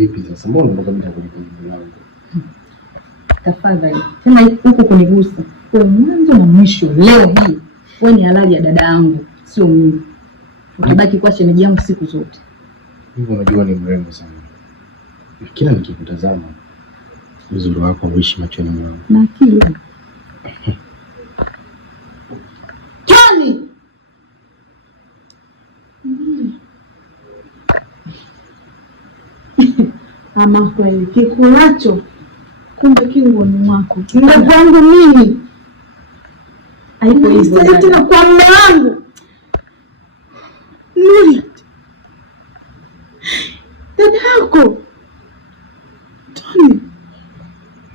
Vipi sasa? Mbona mpaka mimi nakulipa jibu langu? Tafadhali. Tena huko kunigusa. Kwa mwanzo na mwisho leo hii wewe ni halali ya dada yangu, sio mimi. Utabaki kwa shemeji yangu siku zote. Hivyo unajua ni mrembo sana. Kila nikikutazama uzuri wako uishi machoni mwangu. Na akili. Jani! Ama kweli kikulacho kumbe kingoni mwako. Ndio kwangu mimi. Haipo hivyo. Sasa tena kwa mume wangu. Nuri. Dada yako. Toni.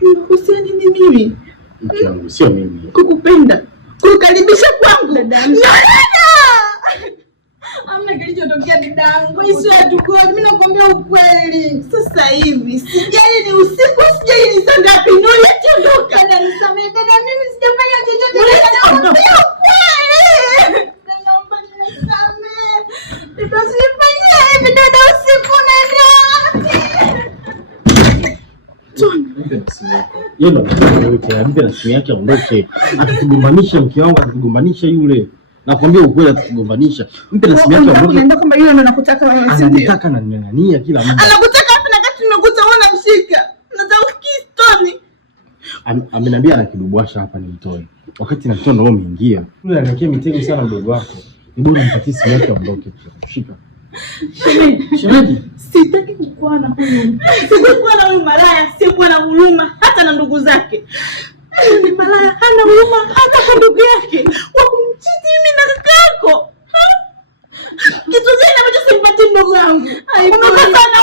Unahusiana nini mimi? Mke wangu sio mimi. Kukupenda. Kukaribisha kwangu dada yangu. Amna kilichotokea dadangu. Hizo hatukoje. Mimi nakwambia ukweli. Sasa hivi sijali ni usiku, sijali ni saa ngapi. Nuri atondoka. Dada nisamehe. Dada mimi sijafanya chochote. Nakwambia ukweli. Naomba nisamehe. Nitasifanya hivi dada usiku naenda. Yeye ndo anataka na simu yake aondoke. Atugombanisha mke wangu, atugombanisha yule. Nakwambia ukweli, atugombanisha. Mpe na simu yake aondoke. Unaenda kama yule ndo anakutaka wewe, si ndio? Anataka na ning'ang'ania kila muda. Anakutaka hapa na kati nimekuta unaona mshika. Nataka ukistoni. Ameniambia ana kidubwasha hapa nimtoe. Wakati nakitoa ndo umeingia. Yule ananiwekea mitego sana mdogo wako. Ni bora nipatie simu yake aondoke. Shika. Shemeji, sitaki kukuwa na huyu. Sitaki kuwa na huyu malaya, si kuwa na huruma hata na ndugu zake. Ni malaya hana huruma hata kwa ndugu yake. Wa kumchiti mimi na kaka yako. Kitu gani ambacho simpati ndugu wangu? Unakosa na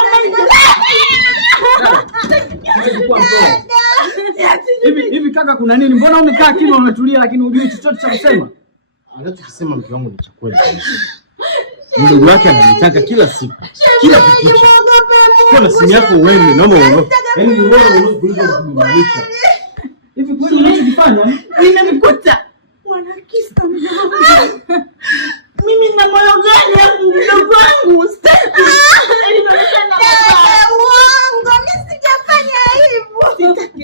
Hivi kaka kuna nini? Mbona umekaa kimya umetulia lakini hujui chochote cha kusema? Anachosema mke wangu ni cha kweli. Ndugu yake ananitaka kila siku. Kila kitu. Kwa simu yako wewe naomba uondoke. Yaani ndio kuliko kukumbusha. Hivi kweli unachokifanya? Nimemkuta. Wanakista mdogo. Mimi na moyo gani hapo mdogo wangu? Sitaki. Inaonekana uongo. Mimi sijafanya hivyo. Sitaki